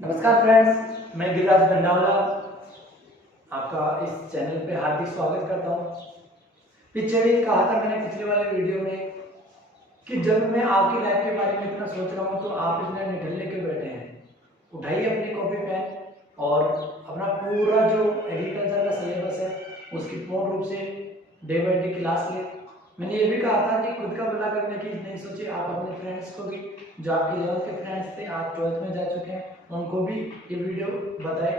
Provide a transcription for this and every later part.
नमस्कार फ्रेंड्स, मैं गिरिराज भंडावला आपका इस चैनल पे हार्दिक स्वागत करता हूँ। पिछले भी कहा था मैंने पिछले वाले वीडियो में कि जब मैं आपकी लाइफ के बारे में इतना सोच रहा हूँ तो आप इतने निठल्ले लेके बैठे हैं। उठाइए अपनी कॉपी पेन और अपना पूरा जो एग्रीकल्चर का सिलेबस है उसकी पूर्ण रूप से डे बाई डे क्लास ले। मैंने ये भी कहा था कि खुद का भला करने की नहीं सोचिए, आप अपने फ्रेंड्स को भी, जो आपके 11th के फ्रेंड्स थे, आप 12th में जा चुके हैं, उनको भी ये वीडियो बताएं।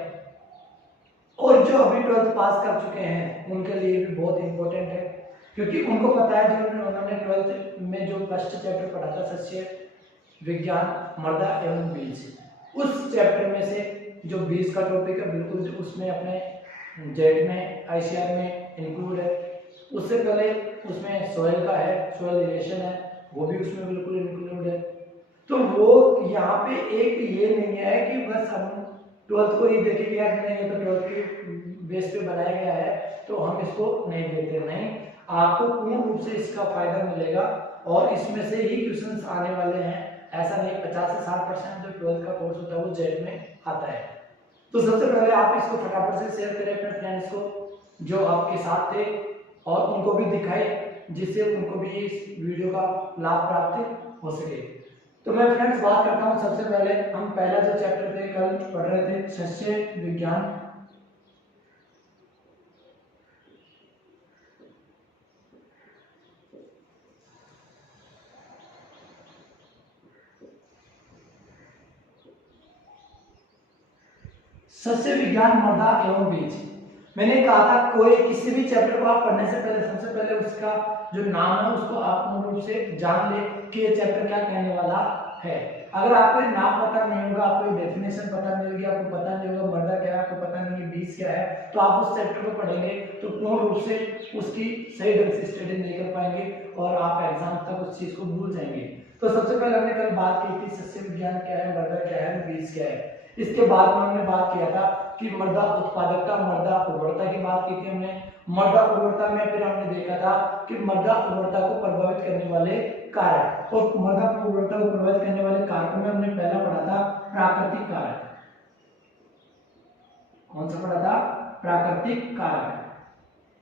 और जो अभी 12th पास कर चुके हैं उनके लिए भी बहुत इंपॉर्टेंट है, क्योंकि उनको पता है जो उन्होंने 12th में जो फर्स्ट चैप्टर पढ़ा था सस्य विज्ञान मृदा एवं बीज, उस चैप्टर में से जो बीज का टॉपिक है बिल्कुल उसमें अपने जेड में आईसीआर में इंक्लूड है। उससे पहले उसमें सॉइल का है, सॉइल रिलेशन है, वो भी उसमें बिल्कुल इंक्लूड है। तो वो यहाँ पे एक ये नहीं है कि बस हम 12th को ही देखेंगे यार नहीं है तो 12th के बेस पे बनाया गया है तो हम इसको नहीं देते, नहीं, आपको पूर्ण रूप से इसका फायदा मिलेगा और इसमें से ही क्वेश्चंस आने वाले हैं। ऐसा नहीं 50 से 60% जो 12th का कोर्स होता है वो जेड में आता है। तो सबसे पहले आप इसको फटाफट से शेयर करें अपने फ्रेंड्स को जो आपके साथ थे और उनको भी दिखाएं जिससे उनको भी इस वीडियो का लाभ प्राप्त हो सके। तो मैं फ्रेंड्स बात करता हूं, सबसे पहले हम पहला जो चैप्टर थे कल पढ़ रहे थे सस्य विज्ञान। सस्य विज्ञान मृदा एवं बीज, मैंने कहा था कोई किसी भी चैप्टर को आप पढ़ने से पहले सबसे पहले उसका जो नाम है उसको आप पूर्ण रूप से जान ले कि ये चैप्टर क्या कहने वाला है। अगर आपको नाम पता नहीं होगा, आपको डेफिनेशन पता नहीं होगी, आपको पता नहीं होगा मृदा क्या है, आपको पता नहीं है बीज क्या है, तो आप उस चैप्टर को पढ़ेंगे तो पूर्ण रूप से उसकी सही ढंग से स्टडी नहीं कर पाएंगे और आप एग्जाम तक उस चीज को भूल जाएंगे। तो सबसे पहले हमने कल बात की थी सस्य विज्ञान क्या है, मृदा क्या है, बीज क्या है। इसके बाद में हमने बात किया था कि मृदा उत्पादकता, मृदा उर्वरता की बात की थी हमने। मृदा उर्वरता में फिर हमने देखा था कि मृदा उर्वरता को प्रभावित करने वाले कारक, और मृदा उर्वरता को प्रभावित करने वाले कारकों में हमने पहला पढ़ा था प्राकृतिक कारक। कौन सा पढ़ा था? प्राकृतिक कारक।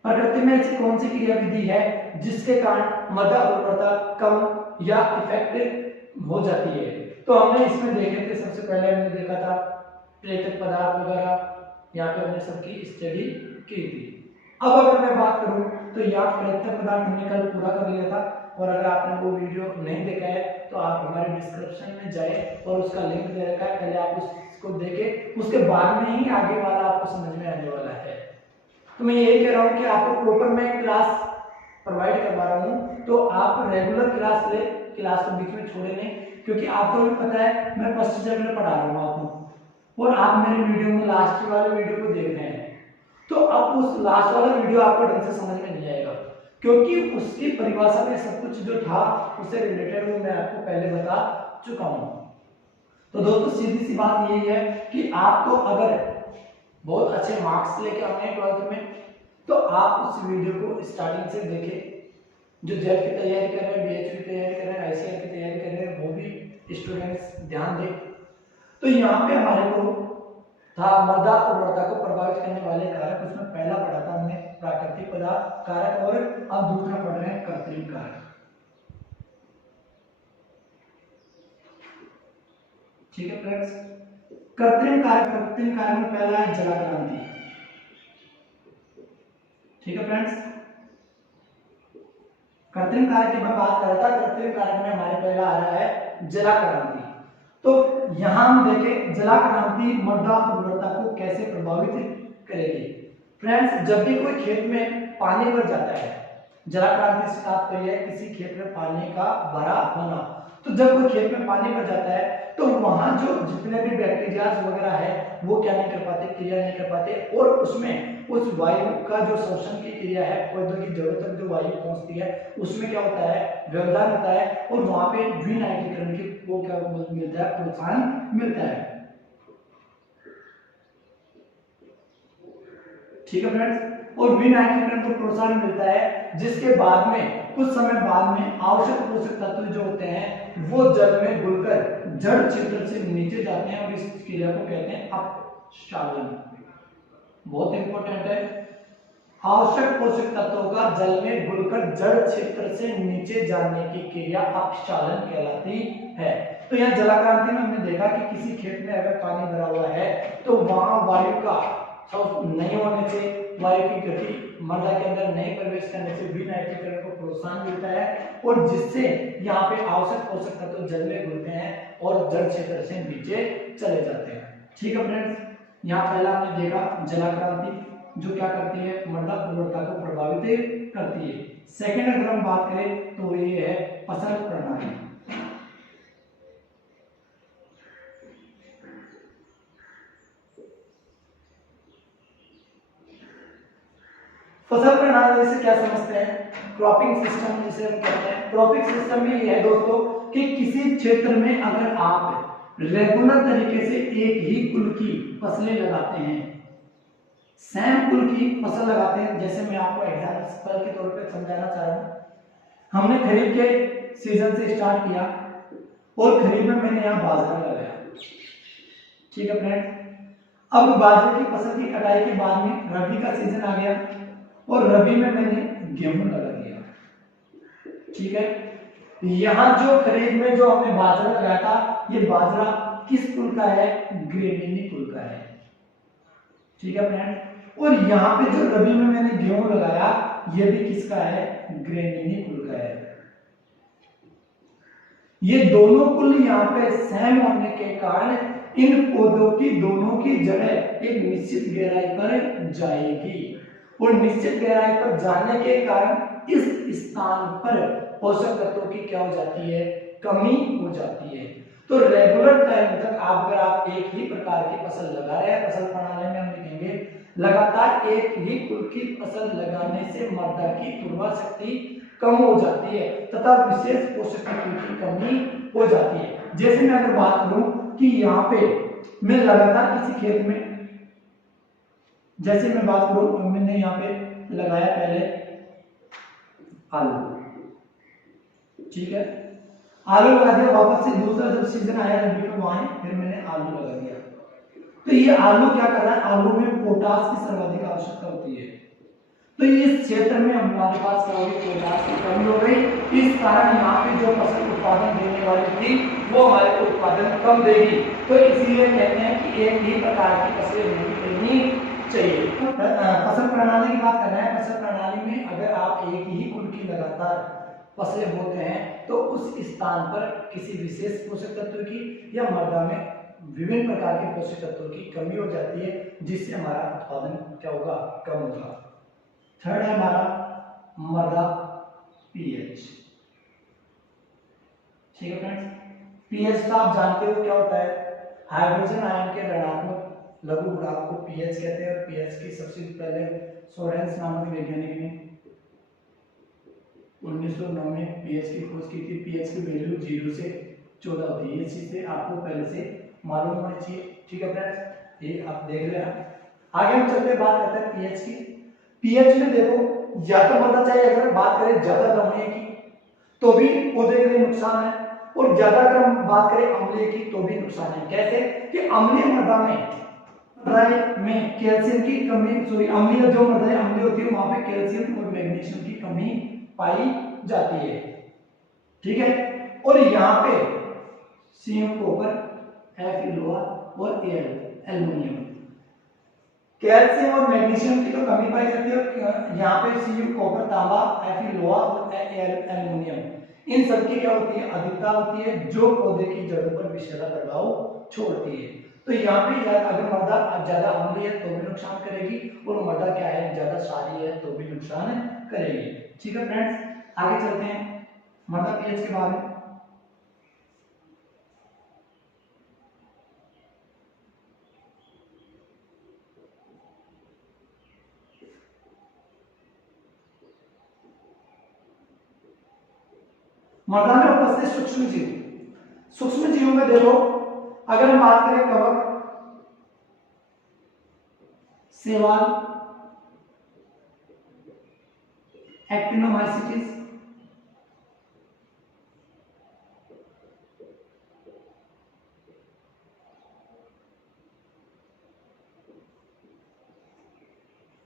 प्रकृति में ऐसी कौन सी क्रिया विधि है जिसके कारण मृदा उर्वरता कम या इफेक्ट हो जाती है? तो हमने इसमें देखे थे, सबसे पहले हमने देखा था प्रेरक पदार्थ वगैरह, यहाँ पे हमने सबकी स्टडी की थी। अब अगर मैं बात करूं तो यहाँ प्रेरक पदार्थ हमने कल पूरा कर लिया था, और अगर आपने वो वीडियो नहीं देखा है तो आप हमारे डिस्क्रिप्शन में जाए और उसका लिंक दे रखा है, पहले आप उसको देखें, उसके बाद में ही आगे वाला आपको समझ में आने वाला है। तो मैं यही कह रहा हूँ कि आपको प्रॉपर मैं क्लास प्रोवाइड करवा रहा हूँ, तो आप रेगुलर क्लास ले, क्लास को बीच में छोड़े नहीं, क्योंकि आपको भी पता है मैं फर्स्ट चैप्टर पढ़ा रहा हूँ आपको और आप मेरे वीडियो में लास्ट वाले वीडियो को देख रहे हैं, तो अब उस लास्ट वाला वीडियो आपको ढंग से समझ में नहीं आएगा, क्योंकि उसकी परिभाषा में सब कुछ जो था उससे रिलेटेड वो मैं आपको पहले बता चुका हूँ। तो दोस्तों सीधी सी बात यही है कि आपको अगर बहुत अच्छे मार्क्स लेके आने हैं 12th में तो आप उस वीडियो को स्टार्टिंग से देखें। जो जेड की तैयारी कर रहे हैं, बीएचयू की तैयारी कर रहे हैं, आईसीआर की तैयारी कर रहे हैं, वो भी स्टूडेंट्स ध्यान दें। तो यहाँ पे हमारे को था मृदा उर्वरता को प्रभावित करने वाले कारक, उसमें पहला पढ़ा था हमने प्राकृतिक पदार्थ कारक, और अब दूसरा पढ़ रहे हैं कृत्रिम कारक। ठीक है फ्रेंड्स, कृत्रिम कारक में पहला है जलाक्रांति। ठीक है फ्रेंड्स, कृत्रिम कारक की मैं बात कर रहा था, कृत्रिम कारक में हमारे पहला आ रहा है जलाक्रांति। तो यहां हम देखें जलाक्रांति मृदा उर्वरता को कैसे प्रभावित करेगी। फ्रेंड्स, जब भी कोई खेत में पानी भर जाता है, जलाक्रांति से तात्पर्य है किसी खेत में पानी का भरा होना, तो जब कोई खेत में पानी भर जाता है तो वहां जो जितने भी बैक्टीरिया वगैरह है वो क्या नहीं कर पाते, क्रिया नहीं कर पाते, और उसमें उस वायु का जो शोषण की क्रिया है, पौधों की जड़ों तक जो वायु पहुंचती है उसमें क्या होता है, व्यवधान होता है, और वहां पे विनाइट्रीकरण की वो क्या मिलता है, प्रोत्साहन मिलता है। ठीक है फ्रेंड्स। और विनाइट्रोजन को प्रोत्साहन मिलता है जिसके बाद में कुछ समय बाद में आवश्यक पोषक तत्व जो होते हैं वो जल में घुलकर जड़ क्षेत्र से नीचे जाते हैं और इस क्रिया को कहते हैं अपक्षालन। बहुत इंपॉर्टेंट है। आवश्यक पोषक तत्वों का जल में घुलकर जड़ क्षेत्र से नीचे जाने की क्रिया अपक्षालन कहलाती है। तो यहाँ जलाक्रांति में हमने देखा कि किसी खेत में अगर पानी भरा हुआ है तो वहां वायु का नहीं होने से, वायु की गति मृदा के अंदर नहीं प्रवेश करने से विनाइट्रीकरण को प्रोत्साहन मिलता है और जिससे यहाँ पे आवश्यक पोषक तत्व जल में घुलते हैं और जड़ क्षेत्र से नीचे चले जाते हैं। ठीक है फ्रेंड्स, यहाँ पहला हमने देखा जलाक्रांति जो क्या करती है, मृदा उर्वरता को प्रभावित करती है। सेकंड अगर हम बात करें तो ये है फसल प्रणाली। फसल प्रणाली से क्या समझते हैं, क्रॉपिंग सिस्टम जिसे हम कहते हैं। क्रॉपिंग सिस्टम में ये है दोस्तों कि किसी क्षेत्र में अगर आप रेगुलर तरीके से एक ही कुल की फसलें लगाते हैं, सेम कुल की फसल लगाते हैं, जैसे मैं आपको एग्जांपल के तौर पे समझाना चाह रहा हूं। हमने खरीफ के सीजन से स्टार्ट किया और खरीफ में मैंने यहाँ बाजरा लगाया। ठीक है फ्रेंड, अब बाजरे की फसल की कटाई के बाद में रबी का सीजन आ गया और रबी में मैंने गेहूं लगा दिया। ठीक है, यहाँ जो खरीफ में जो हमने बाजरा लगाया था, ये बाजरा किस कुल का है, ग्रेमिनी कुल का है। ठीक है फ्रेंड, और यहाँ पे जो रबी में मैंने गेहूं लगाया ये भी किसका है, ग्रेमिनी कुल का है। ये दोनों कुल यहाँ पे सेम होने के कारण इन पौधों की दोनों की जड़ें एक निश्चित गहराई पर जाएगी और निश्चित गहराई पर जाने के कारण इस स्थान पर पोषक तत्वों की क्या हो जाती है, कमी हो जाती है। तो रेगुलर टाइम तक अगर आप एक ही प्रकार की फसल लगा रहे हैं, फसल प्रणाली में हम लिखेंगे लगातार एक ही कुल की फसल लगाने से मृदा की उर्वरा शक्ति कम हो जाती है तथा विशेष पोषक तत्वों की कमी हो जाती है। जैसे मैं अगर बात करूं कि यहाँ पे मैं लगातार किसी खेत में, जैसे मैं बात करूं मैंने यहाँ पे लगाया पहले आलू। ठीक है, आलू लगा दिया, वापस से दूसरा जब सीजन आया रबी का वहां फिर मैंने आलू लगा दिया। तो ये आलू क्या कर रहा है, आलू में पोटास की सर्वाधिक आवश्यकता होती है। तो इस क्षेत्र में हमारे पास क्या होगी, पोटास की कमी हो गई। इस कारण यहाँ पे जो फसल उत्पादन देने वाली थी वो हमारे को उत्पादन कम देगी। तो इसीलिए कहते हैं कि एक ही प्रकार की फसलें लेनी चाहिए। फसल प्रणाली की बात कर रहे हैं। फसल प्रणाली में अगर आप एक ही कुल की लगातार फसलें बोते हैं तो उस स्थान पर किसी विशेष पोषक तत्व की या मृदा में विभिन्न प्रकार के पोषक तत्वों की कमी हो जाती है जिससे हमारा उत्पादन क्या होगा, कम होगा। थर्ड है हमारा मृदा पीएच। ठीक है फ्रेंड्स, पीएच तो आप जानते हो क्या होता है, हाइड्रोजन आयन के ऋणात्मक लघु गुणांक को पीएच कहते हैं। और पीएच की सबसे पहले सोरेंस नामक वैज्ञानिक ने 1909 में पीएच की खोज की थी। पीएच की वैल्यू 0 से 14 होती है। ये चीजें आपको पहले से मालूम होनी चाहिए। ठीक है फ्रेंड्स, ये आप देख लें। आगे हम चलते बात करते हैं पीएच की। पीएच में देखो या तो मृदा चाहिए, अगर बात करें ज्यादा लवणीय की तो भी पौधे के लिए नुकसान है और ज्यादा अगर हम बात करें अम्लीय की तो भी नुकसान है। कैसे कि अम्लीय मृदा में कैल्शियम की कमी, अम्लीय जो मृदा अम्लीय होती है वहां पे कैल्शियम और मैग्नीशियम की कमी पाई जाती है। ठीक है, और यहाँ पे सीएम कॉपर, Fe लोहा और एल्युमिनियम, कैल्शियम और मैग्नीशियम की तो कमी पाई जाती है। यहाँ पे सीएम कॉपर, तांबा, Fe लोहा और एल्युमिनियम, इन सब की क्या होती है, अधिकता होती है जो पौधे की जड़ों पर विषैला प्रभाव छोड़ती है। तो यहाँ पे अगर मृदा ज्यादा अम्लीय है तो भी नुकसान करेगी और मृदा क्या है, ज्यादा क्षारीय है तो भी नुकसान करेगी। ठीक है फ्रेंड्स, आगे चलते हैं मृदा पीएच के बारे में। मृदा में उपस्थित सूक्ष्म जीव, सूक्ष्म जीवों में देखो अगर हम बात करें कवक, शैवाल, एक्टिनोमाइसीट्स,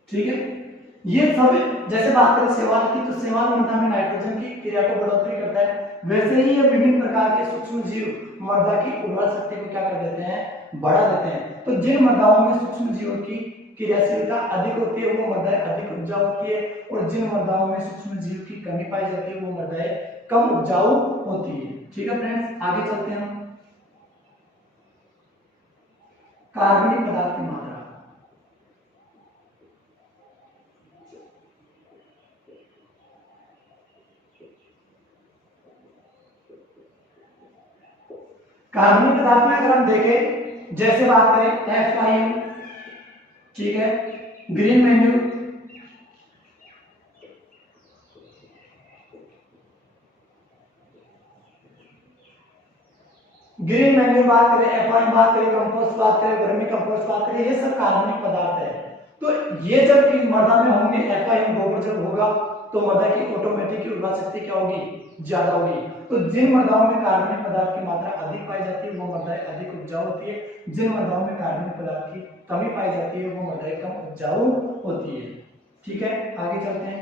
ठीक है। ये सब जैसे बात करें शैवाल की, तो शैवाल मृदा में नाइट्रोजन की क्रिया को बढ़ोतरी करता है, वैसे ही ये विभिन्न प्रकार के सूक्ष्म जीव मृदा की उर्वरा शक्ति को क्या कर देते हैं, बढ़ा देते हैं। तो जिन मृदाओं में सूक्ष्म जीवों की क्रियाशीलता अधिक होती है वो मृदाएं अधिक उपजाऊ होती है, और जिन मृदाओं में सूक्ष्म जीव की कमी पाई जाती है वो मृदाएं कम उपजाऊ होती है। ठीक है फ्रेंड्स, आगे चलते हैं हम। कार्बनिक पदार्थ की मात्रा, कार्बनिक पदार्थ में अगर हम देखें, जैसे बात करें FiO, ठीक है, ग्रीन मैन्यूर, ग्रीन मैन्यूर बात करें, FiO बात करें, कंपोस्ट बात करें, वर्मी कंपोस्ट बात करें, ये सब कार्बनिक पदार्थ है। तो ये जब की मृदा में होंगे, FiO गोबर जब होगा तो मृदा की ऑटोमेटिक उर्वरा शक्ति क्या होगी, ज्यादा होगी। तो जिन मृदाओं में कार्बनिक पदार्थ की मात्रा अधिक पाई जाती है वो मृदाएं अधिक उपजाऊ होती है, जिन मृदाओं में कार्बनिक पदार्थ की कमी पाई जाती है वो मृदाएं कम उपजाऊ होती है। ठीक है, आगे चलते हैं।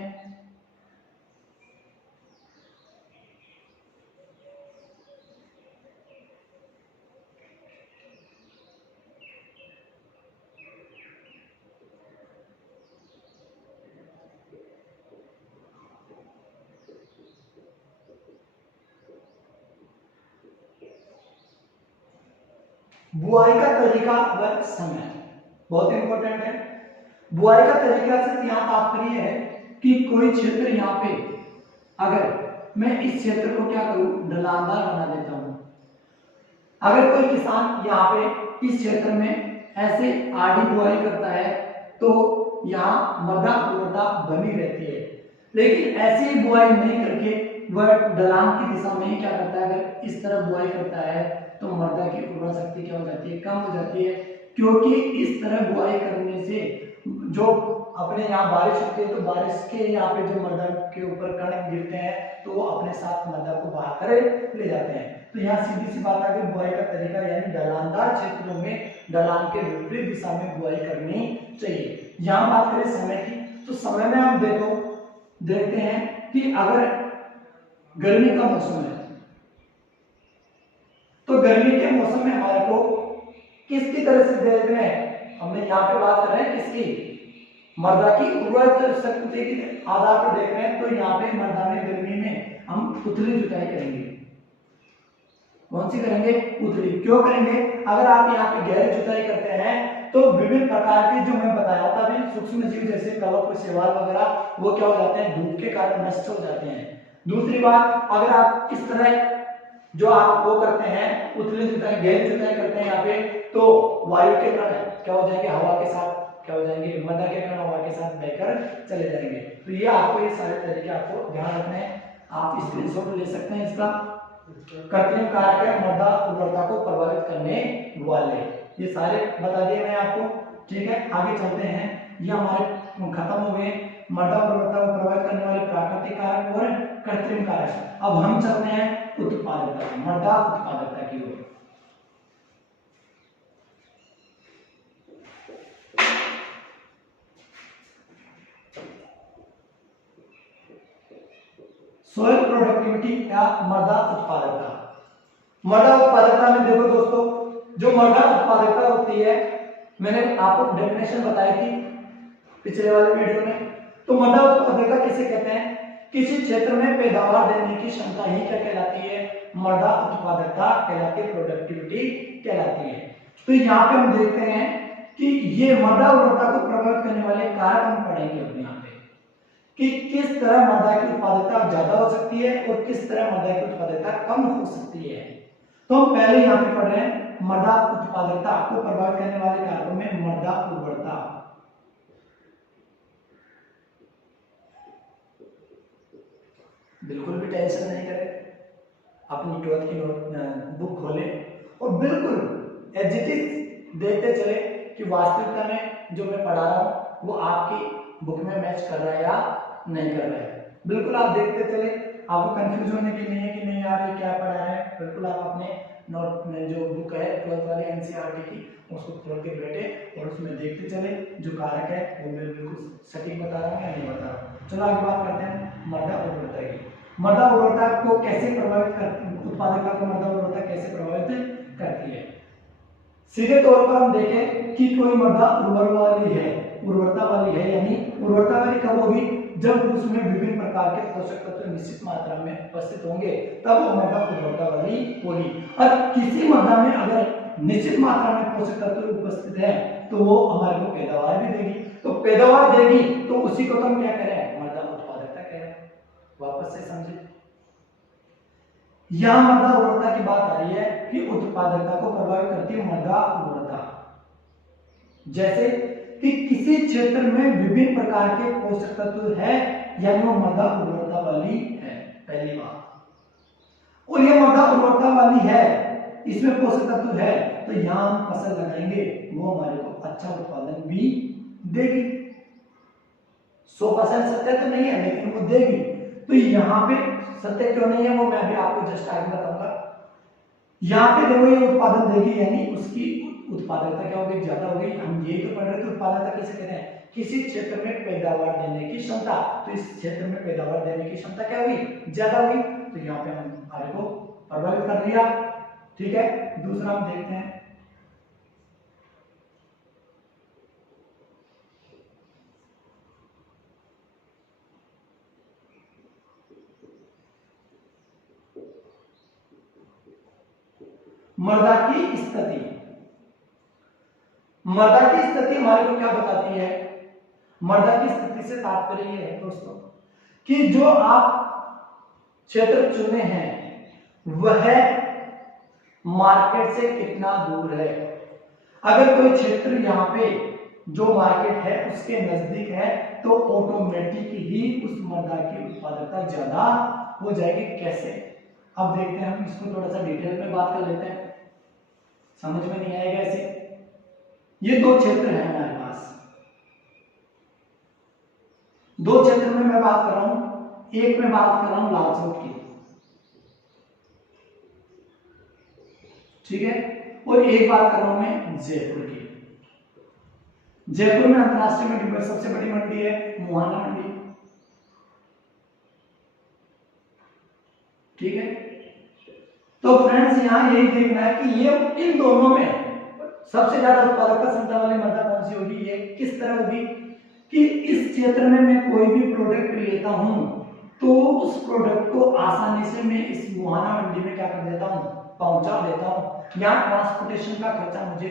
बुआई का तरीका व समय बहुत इंपॉर्टेंट है। बुआई का तरीका से यहाँ तात्पर्य है कि कोई क्षेत्र यहाँ पे अगर मैं इस क्षेत्र को क्या करूं, ढलानदार बना देता हूं। अगर कोई किसान यहाँ पे इस क्षेत्र में ऐसे आड़ी बुआई करता है तो यहाँ मृदा उर्वरता बनी रहती है, लेकिन ऐसी बुआई नहीं करके वह ढलान की दिशा में ही क्या करता है, अगर इस तरह बुआई करता है तो मृदा की उर्वरा शक्ति क्या हो जाती है, कम हो जाती है। क्योंकि इस तरह बुआई करने से जो अपने यहाँ बारिश होती है तो बारिश के यहाँ पे जो मृदा के ऊपर कण गिरते हैं तो वो अपने साथ मृदा को बहाकर ले जाते हैं। तो यहाँ सीधी सी बात आ गई, बुआई का तरीका यानी ढलानदार क्षेत्रों में ढलान के विपरीत दिशा में बुआई करनी चाहिए। यहाँ बात करें समय की, तो समय में हम देखते हैं कि अगर गर्मी का मौसम है तो गर्मी के मौसम में हमारे को किसकी तरह से देख रहे हैं, हमने यहाँ पे बात कर रहे हैं किसकी, मृदा की उर्वरा शक्ति के आधार पर देख रहे हैं। तो यहाँ पे मृदा में गर्मी में हम उथली जुताई करेंगे। कौन सी करेंगे, उथली। क्यों करेंगे, अगर आप यहाँ पे गहरी जुताई करते हैं तो विभिन्न प्रकार के जो मैं बताया था अभी सूक्ष्म जीव जैसे कवक, शैवाल वगैरह वो क्या हो जाते हैं, धूप के कारण नष्ट हो जाते हैं। दूसरी बात, अगर आप इस तरह जो आप वो करते हैं उथली जुताई, गहरी जुताई करते हैं यहाँ पे, तो वायु के कण क्या हो जाएंगे, हवा के साथ क्या हो जाएंगे, मृदा के कण हवा के साथ बहकर चले जाएंगे। तो ये आपको ये सारे तरीके आपको ध्यान रखने हैं। आप स्क्रीनशॉट ले सकते हैं इसका। कृत्रिम कारक मृदा उर्वरता को प्रभावित करने वाले, ये सारे बता दिए मैं आपको। ठीक है, आगे चलते हैं। ये हमारे खत्म हो गए मृदा उर्वरता को प्रभावित करने वाले प्राकृतिक कारक और कृत्रिम कारक। अब हम चलते हैं उत्पादकता, मृदा उत्पादकता की ओर। सोइल प्रोडक्टिविटी या मृदा उत्पादकता। मृदा उत्पादकता में देखो दोस्तों, जो मृदा उत्पादकता होती है, मैंने आपको डेफिनेशन बताई थी पिछले वाले वीडियो में। तो मृदा उत्पादकता किसे कहते हैं, किसी क्षेत्र में पैदावार देने की क्षमता ही क्या कहलाती है, मृदा उत्पादकता कहलाती है, प्रोडक्टिविटी कहलाती है। तो यहाँ पे हम देखते हैं कि ये मृदा उर्वरता को प्रभावित करने वाले कारक हम पढ़ेंगे अपने यहाँ पे, कि किस तरह मृदा की उत्पादकता ज्यादा हो सकती है और किस तरह मृदा की उत्पादकता कम हो सकती है। तो हम पहले यहाँ पे पढ़ रहे हैं मृदा उत्पादकता को प्रभावित करने वाले कारकों में मृदा उर्वरता। बिल्कुल भी टेंशन नहीं करें, अपनी 12th की बुक खोलें और बिल्कुल एज इट इज देखते चले कि वास्तविकता में जो मैं पढ़ा रहा हूँ वो आपकी बुक में मैच कर रहा है या नहीं कर रहा है। बिल्कुल आप देखते चले, आपको कंफ्यूज होने की नहीं है कि नहीं यार ये क्या पढ़ा है। बिल्कुल आप अपने नोट में जो बुक है 12th वाली एनसीईआरटी की उसको खोल के बैठे और उसमें देखते चले, जो कारक है वो मैं बिल्कुल सटीक बता रहा हूँ या नहीं बता रहा हूँ। चलो आगे बात करते हैं मृदा उर्वरता की। मृदा उर्वरता को कैसे प्रभावित करती, उत्पादकता को मृदा उर्वरता कैसे प्रभावित करती है। सीधे तौर पर हम देखें कि कोई मृदा उर्वरता वाली है, यानी उर्वरता वाली कब होगी, जब उसमें विभिन्न प्रकार के पोषक तत्व निश्चित मात्रा में उपस्थित होंगे, तब वो मृदा उर्वरता वाली होगी। और किसी मृदा में अगर निश्चित मात्रा में पोषक तत्व उपस्थित है तो वो हमारे को पैदावार भी देगी, तो पैदावार देगी तो उसी को तो हम क्या कह रहे हैं, मृदा उत्पादकता कह रहे हैं। वापस से समझे, यहां मृदा उर्वरता की बात आ रही है कि उत्पादकता को प्रभावित करती है मृदा उर्वरता। जैसे कि किसी क्षेत्र में विभिन्न प्रकार के पोषक तत्व है, यानी वो मृदा उर्वरता वाली है, पहली बात। और ये मृदा उर्वरता वाली है, इसमें पोषक तत्व है, तो यहां हम फसल लगाएंगे वो हमारे को अच्छा उत्पादन भी देगी। 100% सत्य तो नहीं है लेकिन वो देगी। तो यहाँ पे सत्य क्यों नहीं है वो मैं अभी आपको जस्ट आगे बताऊंगा। यहाँ पे देखो ये उत्पादन देगी, यानी उसकी उत्पादकता क्या होगी, ज्यादा होगी। हम यही तो पढ़ रहे थे, उत्पादकता किसे कहते हैं, किसी क्षेत्र में पैदावार देने की क्षमता। तो इस क्षेत्र में पैदावार देने की क्षमता क्या हुई, ज्यादा हुई। तो यहाँ पे हम हमारे को प्रभावित कर दिया। ठीक है, दूसरा हम देखते हैं मृदा की स्थिति। मृदा की स्थिति हमारे को क्या बताती है, मृदा की स्थिति से तात्पर्य यह है दोस्तों कि जो आप क्षेत्र चुने हैं वह मार्केट से कितना दूर है। अगर कोई क्षेत्र यहाँ पे जो मार्केट है उसके नजदीक है तो ऑटोमेटिक ही उस मृदा की उत्पादकता ज्यादा हो जाएगी। कैसे, अब देखते हैं, हम इसको थोड़ा सा डिटेल में बात कर लेते हैं, समझ में नहीं आएगा ऐसे। ये दो क्षेत्र हैं हमारे पास, दो क्षेत्र में मैं बात कर रहा हूं, एक में बात कर रहा हूं लालसोट की, ठीक है, और एक बात कर रहा हूं मैं जयपुर की। जयपुर में अंतरराष्ट्रीय मंडी सबसे बड़ी मंडी है मुहाना मंडी, ठीक है। तो फ्रेंड्स यहां यही देखना है कि ये इन दोनों में सबसे ज्यादा उत्पादकता क्षमता वाली मृदा कौन सी होगी। ये किस तरह होगी कि इस क्षेत्र में मैं कोई भी प्रोडक्ट लेता हूं तो उस प्रोडक्ट को आसानी से मैं इस मुहाना मंडी में क्या कर देता हूं, पहुंचा देता हूं। यहाँ ट्रांसपोर्टेशन का खर्चा मुझे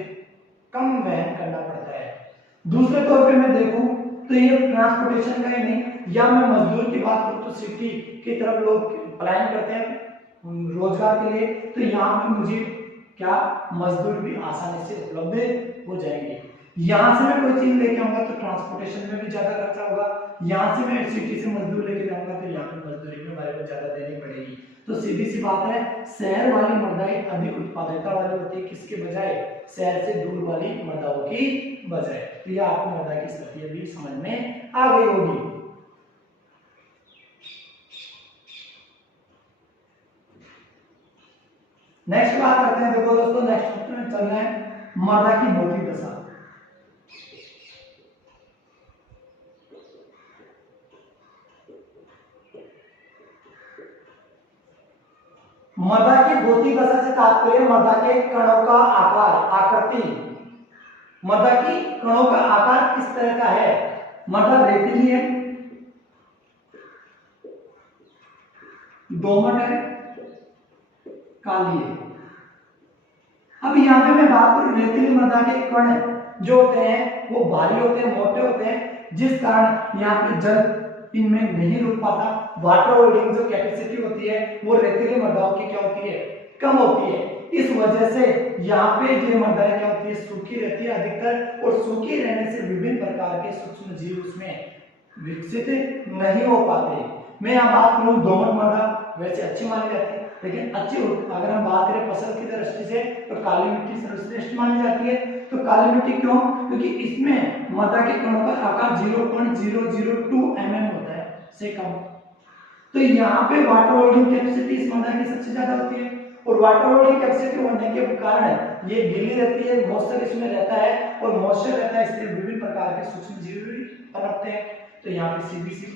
कम वहन करना पड़ता है। दूसरे तौर पे मैं देखूं तो ये ट्रांसपोर्टेशन का ही नहीं, या मैं मजदूर की बात करूं तो सिटी की तरफ लोग पलायन करते हैं रोजगार के लिए, तो यहाँ पे मुझे क्या मजदूर भी आसानी से उपलब्ध हो जाएंगे। यहाँ से मैं कोई चीज लेके आऊंगा तो ट्रांसपोर्टेशन में भी ज्यादा खर्चा होगा, यहाँ से मैं सिटी से मजदूर लेके जाऊंगा तो यहाँ पे मजदूरी भी हमारे को ज्यादा देनी पड़ेगी। तो सीधी सी बात है, शहर वाली मृदाएं अधिक उत्पादकता वाली होती है, किसके बजाय, शहर से दूर वाली मृदाओं की बजाय। तो यह आपको मृदा की स्थिति अभी समझ में आ गई होगी। नेक्स्ट बात करते हैं, देखो दोस्तों नेक्स्ट में चल रहा है मृदा की भौतिक दशा। मृदा की भौतिक दशा से तात्पर्य मृदा के कणों का आकार, आकृति। मृदा की कणों का आकार किस तरह का है, मृदा रेतीली है, दोमट है, काली है। अब यहाँ पे मैं बात करूं रेतीली मृदा के कण जो होते हैं वो भारी होते हैं, मोटे होते हैं, जिस कारण यहाँ पे जल इनमें नहीं रुक पाता। वाटर होल्डिंग जो कैपेसिटी होती है वो रेतीली मृदाओं की क्या होती है, कम होती है। इस वजह से यहाँ पे जो मृदाएं क्या होती है, सूखी रहती है अधिकतर, और सूखी रहने से विभिन्न प्रकार के सूक्ष्म जीव उसमें विकसित नहीं हो पाते। मैं यहाँ बात करूं दोमट मृदा वैसे अच्छी मानी जाती है, लेकिन अच्छी अगर हम बात करें फसल की दृष्टि से तो काली मिट्टी सर्वश्रेष्ठ मानी जाती है। तो काली मिट्टी क्यों, क्योंकि इसमें मृदा के कणों का आकार 0.002 mm होता है से कम। तो यहाँ पे वाटर होल्डिंग कैपेसिटी इस मृदा की सबसे ज्यादा होती है, और वाटर होल्डिंग कैपेसिटी होने के कारण ये गीली रहती है, मॉइस्चर इसमें रहता है, और मॉइस्चर रहता है इसलिए विभिन्न प्रकार के सूक्ष्म जीव भी पनपते हैं। तो यहाँ पे सीबीसी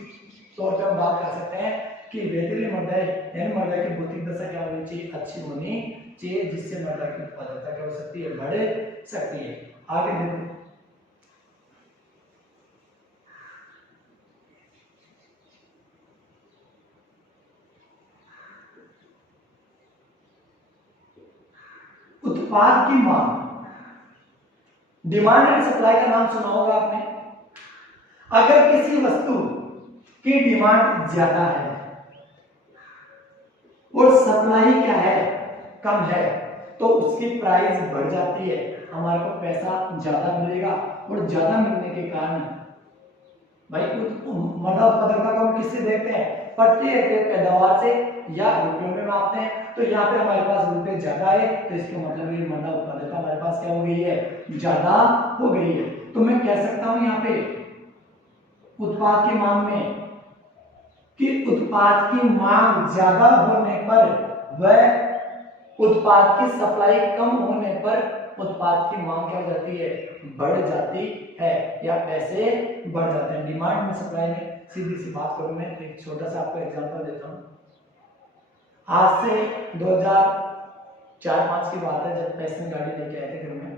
तौर पर हम बात कर सकते हैं कि रेतीली मृदा यानी मृदा की भौतिक दशा क्या होनी चाहिए, अच्छी होनी चाहिए, जिससे मृदा की उत्पादकता क्या हो सकती है, बढ़ सकती है। आगे देखो, उत्पाद की मांग, डिमांड एंड सप्लाई का नाम सुना होगा आपने। अगर किसी वस्तु की डिमांड ज्यादा है और सप्लाई क्या है, कम है, तो उसकी प्राइस बढ़ जाती है, हमारे को पैसा ज्यादा मिलेगा, और ज्यादा मिलने के कारण भाई मृदा उत्पादकता को हम किससे देखते हैं, प्रति हेक्टेयर पैदावार से या रुपयों में मापते हैं। तो यहाँ पे हमारे पास रुपए ज्यादा है, तो इसका मतलब ये मृदा उत्पादकता हमारे पास क्या हो गई है, ज्यादा हो गई है। तो मैं कह सकता हूं यहाँ पे उत्पाद की मांग में कि उत्पाद की मांग ज्यादा होने पर वह उत्पाद की सप्लाई कम होने पर उत्पाद की मांग क्या हो जाती है, बढ़ जाती है, या पैसे बढ़ जाते हैं। डिमांड में सप्लाई में सीधी सी बात करूं, मैं एक छोटा सा आपको एग्जांपल देता हूं। आज से 2004-5 की बात है, जब पैसे गाड़ी लेके आए थे घर में,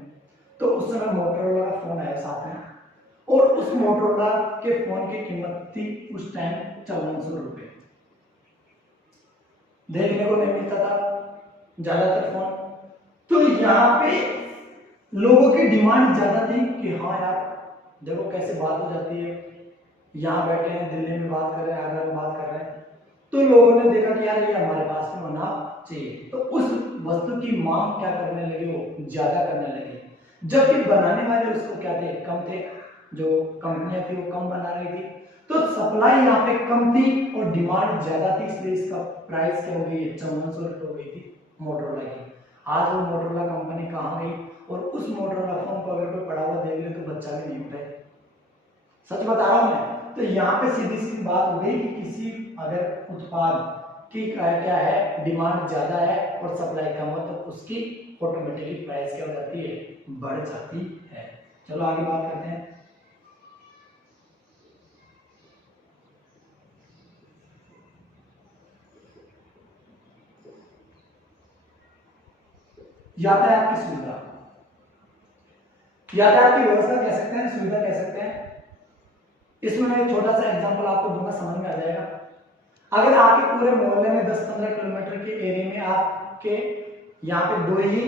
तो उस समय मोटरोला का फोन आया साथ में, और उस मोटरोला के फोन की कीमत थी उस टाइम 5400 रुपए। देखने को नहीं मिलता था ज्यादातर फोन। तो यहाँ पे लोगों की डिमांड ज्यादा थी कि हाँ यार देखो कैसे बात हो जाती है, यहाँ बैठे हैं दिल्ली में बात कर रहे हैं, आगरा में बात कर रहे हैं, तो लोगों ने देखा कि यार ये हमारे पास में होना चाहिए, तो उस वस्तु की मांग क्या करने लगे, वो ज्यादा करने लगे, जबकि बनाने वाले उसको क्या थे, कम थे, जो कंपनियां थी वो कम बना रही थी। तो सप्लाई यहाँ पे कम थी और डिमांड ज्यादा थी, इसलिए इसका प्राइस क्या हो गई, 5400 रुपये हो गई थी मोटरोला की। आज वो मोटरोला कंपनी कहाँ गई, और उस मोटरोला फोन को अगर कोई पड़ा हुआ देख ले तो बच्चा भी नहीं उठाए, सच बता रहा हूं मैं। तो यहाँ पे सीधी सी बात हो गई कि किसी अगर उत्पाद की क्या है, डिमांड ज्यादा है और सप्लाई कम हो, तो उसकी ऑटोमेटिकली प्राइस क्या हो जाती है, बढ़ जाती है। चलो आगे बात करते हैं। यातायात की सुविधा, यातायात की व्यवस्था कह सकते हैं, सुविधा कह सकते हैं। इसमें मैं एक छोटा सा एग्जांपल आपको दूंगा, समझ में आ जाएगा। अगर आपके पूरे मोहल्ले में 10-15 किलोमीटर के एरिया में आपके यहाँ पे 2 ही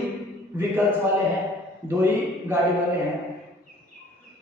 व्हीकल्स वाले हैं, 2 ही गाड़ी वाले हैं,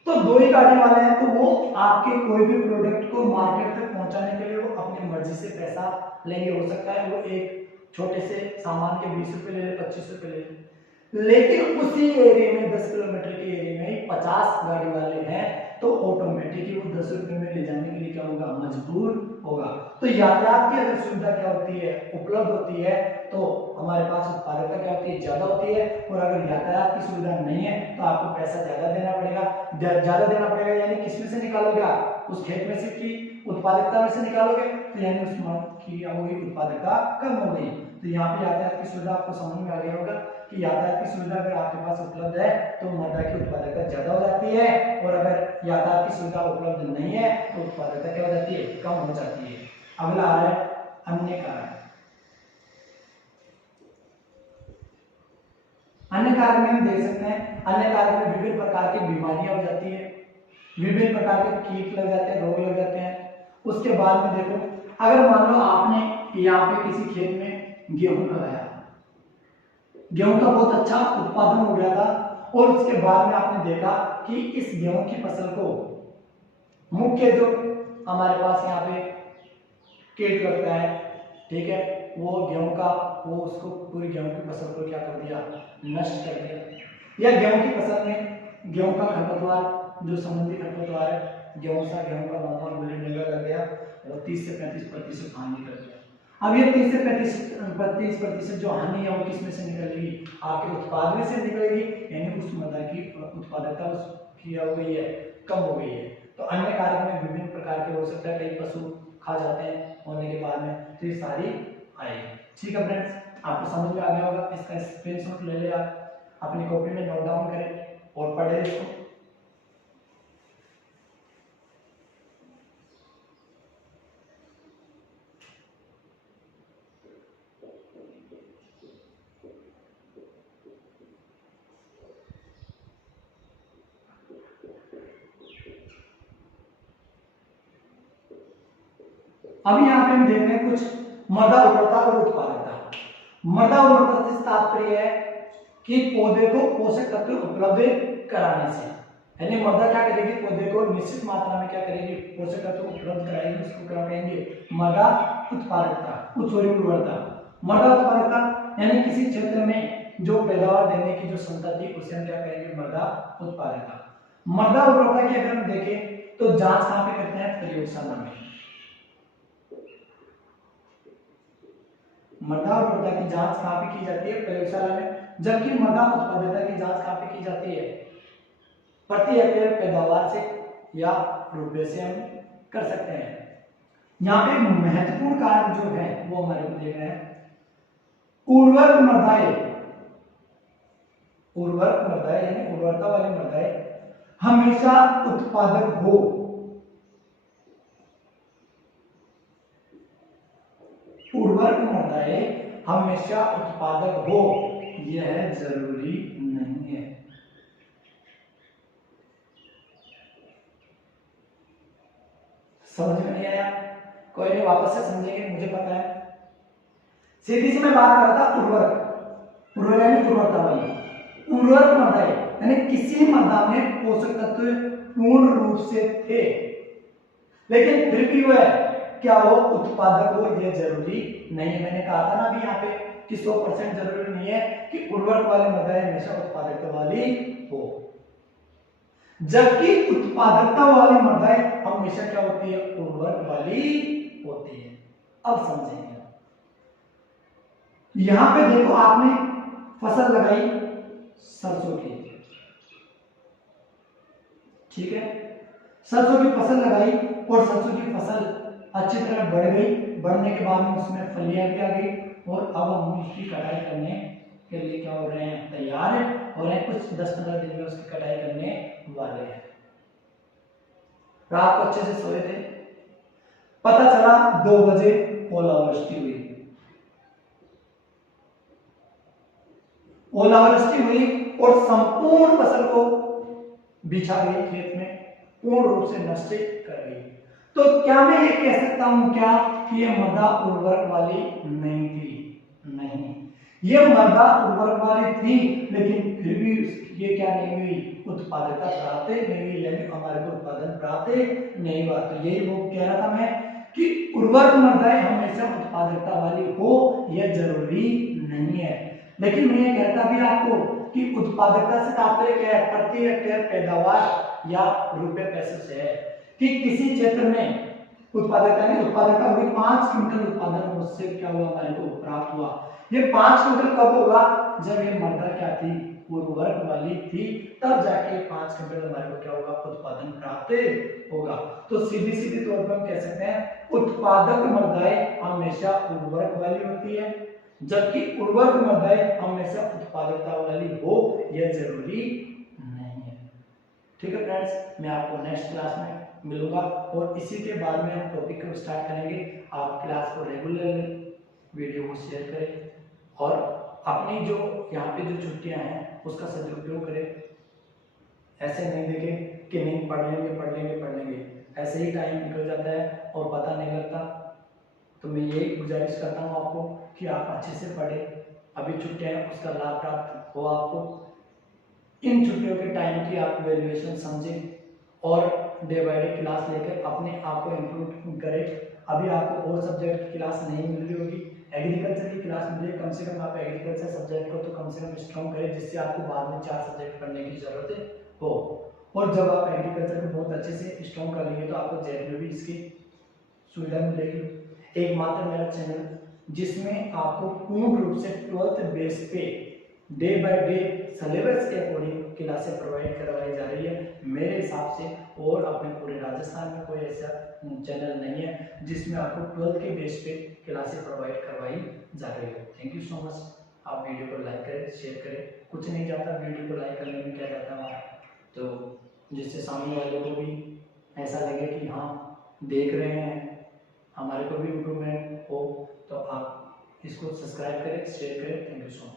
तो 2 ही गाड़ी वाले हैं, तो वो आपके कोई भी प्रोडक्ट को मार्केट तक पहुंचाने के लिए वो अपनी मर्जी से पैसा लेंगे। हो सकता है वो एक छोटे से सामान के 20 रुपए ले ले, 25 रुपए ले ले, लेकिन उसी एरिया में 10 किलोमीटर के एरिया में 50 गाड़ी वाले हैं, तो ऑटोमेटिकली वो 10 रुपए में ले जाने के लिए क्या होगा, मजबूर होगा। तो यातायात की अगर सुविधा क्या होती है, उपलब्ध होती है, तो हमारे पास उत्पादकता क्या होती है, ज्यादा होती है। और अगर यातायात की सुविधा नहीं है तो आपको पैसा ज्यादा देना पड़ेगा, ज्यादा देना पड़ेगा, यानी किस में से निकालोगे आप, उस खेत में से की उत्पादकता में से निकालोगे, तो यानी उस की उत्पादकता कम हो गई। तो यहाँ पे यातायात की सुविधा आपको समझ में आ गया होगा कि यातायात की सुविधा अगर आपके पास उपलब्ध है तो मृदा की उत्पादकता ज्यादा हो जाती है, और अगर यातायात की सुविधा उपलब्ध नहीं है तो उत्पादकता क्या हो जाती है, कम हो जाती है। अगला आ रहा है अन्य कारण। अन्य कारण में हम देख सकते हैं, अन्य कारण में विभिन्न प्रकार की बीमारियां हो जाती है, विभिन्न प्रकार के कीट लग जाते हैं, रोग लग जाते हैं। उसके बाद में देखो, अगर मान लो आपने यहाँ पे किसी खेत में गेहूं लगाया, गेहूं का बहुत अच्छा उत्पादन हो गया था, और उसके बाद में आपने देखा कि इस गेहूं की फसल को मुख्य जो हमारे पास यहाँ पे कीट लगता है, ठीक है, वो गेहूं का वो उसको पूरी गेहूं की फसल को क्या कर दिया, नष्ट कर दिया। या गेहूं की फसल में गेहूं का खरपतवार, जो समुद्री खरपतवार है, गेहूं का नॉर्मल मिलने लग गया और 30 से 35% हानि कर दिया। अब ये 30 से 35% जो हानि है वो किसमें से निकलेगी, आपके उत्पाद में से निकलेगी, यानी उस मृदा की उत्पादकता उसकी हो गई है, कम हो गई है। तो अन्य कारक में विभिन्न प्रकार के हो सकता है, कई पशु खा जाते हैं होने के बाद में, तो ये सारी आएगी। ठीक है फ्रेंड्स, आपको समझ में आ गया होगा। इसका स्क्रीनशॉट ले ले, आप अपनी कॉपी में नोट डाउन करें और पढ़े इसको। अब यहाँ पे हम देख रहे हैं कुछ मृदा उर्वरता और उत्पादकता। मृदा उर्वरता से तात्पर्य है कि पौधे को पोषक तत्व उपलब्ध कराने से, यानी मृदा क्या करेगी, पौधे को निश्चित मात्रा में क्या करेगी, पोषक तत्व उपलब्ध कराएगी। उसको क्या कहेंगे, मृदा उत्पादकता, उर्वरता। मृदा उत्पादकता यानी किसी क्षेत्र में जो पैदावार देने की जो क्षमता थी उसे हम क्या कहेंगे, मृदा उत्पादकता। मृदा उर्वरता की अगर हम देखें तो जांच कहाँ पे करते हैं, प्रयोगशाला में। मृदा उर्वरता की जांच कहाँ पे की जाती है, प्रयोगशाला में। जबकि मृदा उत्पादकता की जांच कहाँ पे की जाती है, प्रति हेक्टेयर पैदावार से या रुपये से हम कर सकते हैं। यहाँ पे महत्वपूर्ण कार्य जो है वो हमारे को देख रहे हैं, उर्वरक मृदाएं, उर्वरक मृदाएं यानी उर्वरता वाली मृदाएं हमेशा उत्पादक हो। उर्वरक मृदाएं हमेशा उत्पादक हो, यह जरूरी नहीं है। समझ में नहीं आया, कोई नहीं, वापस से समझेंगे, मुझे पता है। सीधी सी मैं बात कर रहा था उर्वरक, उर्वरक यानी उर्वरता वाली। उर्वरक मृदाएं यानी किसी मृदा में पोषक तत्व पूर्ण रूप से थे, लेकिन फिर भी वह क्या हो, उत्पादक हो, यह जरूरी नहीं है। मैंने कहा था ना अभी यहाँ पे कि 100% जरूरी नहीं है कि उर्वरक वाली मृदाएं हमेशा उत्पादकता वाली हो, जबकि उत्पादकता वाली मृदाएं हमेशा क्या होती है, उर्वरक वाली होती है। अब समझेंगे, यहां पे देखो आपने फसल लगाई सरसों की, ठीक है, सरसों की फसल लगाई और सरसों की फसल अच्छी तरह बढ़ गई। बढ़ने के बाद में उसमें फलियां भी आ गई और अब हम उसकी कटाई करने के लिए क्या हो रहे हैं, तैयार है और कुछ 10-15 दिन में उसकी कटाई करने वाले हैं। रात को अच्छे से सोए थे, पता चला 2 बजे ओलावृष्टि हुई। ओलावृष्टि हुई और संपूर्ण फसल को बिछा गई, खेत में पूर्ण रूप से नष्ट कर गई। तो क्या मैं ये कह सकता हूं क्या कि ये मृदा उर्वरक वाली नहीं थी? नहीं, ये मृदा उर्वरक वाली थी, लेकिन फिर भी ये क्या नहीं हुई, उत्पादकता प्राप्त नहीं हुई, यानी हमारे को उत्पादन प्राप्त नहीं हुआ। तो यही वो कह रहा था मैं कि उर्वरक मृदाएं हमेशा उत्पादकता वाली हो, यह जरूरी नहीं है। लेकिन मैं ये कहता भी आपको कि उत्पादकता से तात्पर्य क्या है, प्रति हेक्टेयर पैदावार या रुपए पैसे से है कि किसी क्षेत्र में उत्पादकता हुई 5 क्विंटल उत्पादन मुझसे क्या हुआ, हमारे को प्राप्त हुआ। ये 5 क्विंटल कब होगा, जब ये मृदा क्या थी, उर्वरक वाली थी, तब जाके 5 क्विंटल हमारे को क्या होगा, उत्पादन प्राप्त होगा। तो सीधी सीधी तौर पर हम कह सकते हैं उत्पादक मृदाएं हमेशा उर्वरक वाली होती है, जबकि उर्वरक मृदाएं हमेशा उत्पादकता वाली हो, यह जरूरी नहीं है। ठीक है फ्रेंड्स, मैं आपको नेक्स्ट क्लास में मिलूंगा और इसी के बाद में हम टॉपिक को स्टार्ट करेंगे। आप क्लास को रेगुलर वीडियो को शेयर करें और अपनी जो यहाँ पे जो छुट्टियां हैं उसका सदुपयोग करें। ऐसे नहीं देखें कि नहीं पढ़ लेंगे, ऐसे ही टाइम निकल जाता है और पता नहीं लगता। तो मैं यही गुजारिश करता हूँ आपको कि आप अच्छे से पढ़ें, अभी छुट्टियां हैं उसका लाभ प्राप्त हो आपको। इन छुट्टियों के टाइम की आप वैल्यूएशन समझें और डे बाय डे क्लास लेकर अपने आप को इम्प्रूव करें। अभी आपको और सब्जेक्ट की क्लास नहीं मिल रही होगी, एग्रीकल्चर की क्लास मिल रही है, कम से कम आप एग्रीकल्चर सब्जेक्ट को तो कम से कम स्ट्रॉन्ग करें, जिससे आपको बाद में 4 सब्जेक्ट पढ़ने की जरूरत हो। और जब आप एग्रीकल्चर को बहुत अच्छे से स्ट्रॉन्ग कर लेंगे तो आपको जेट में भी इसकी सुविधा मिलेगी। एकमात्र मेरा चैनल जिसमें आपको पूर्ण रूप से 12th बेस पे डे बाय डे सिलेबस के अकॉर्डिंग क्लासें प्रोवाइड करवाई जा रही है। मेरे साथ हिसाब से, और अपने पूरे राजस्थान में कोई ऐसा चैनल नहीं है जिसमें आपको 12th के बेस पे क्लासेस प्रोवाइड करवाई जा रही है। Thank you so much. आप वीडियो को लाइक करें, शेयर करें, कुछ नहीं जाता वीडियो को लाइक करने में, क्या जाता है हमारा, तो जिससे सामने वाले को भी ऐसा लगे कि हाँ देख रहे हैं, हमारे को भी इम्प्रूवमेंट हो, तो आप इसको सब्सक्राइब करें, शेयर करें। Thank you so much.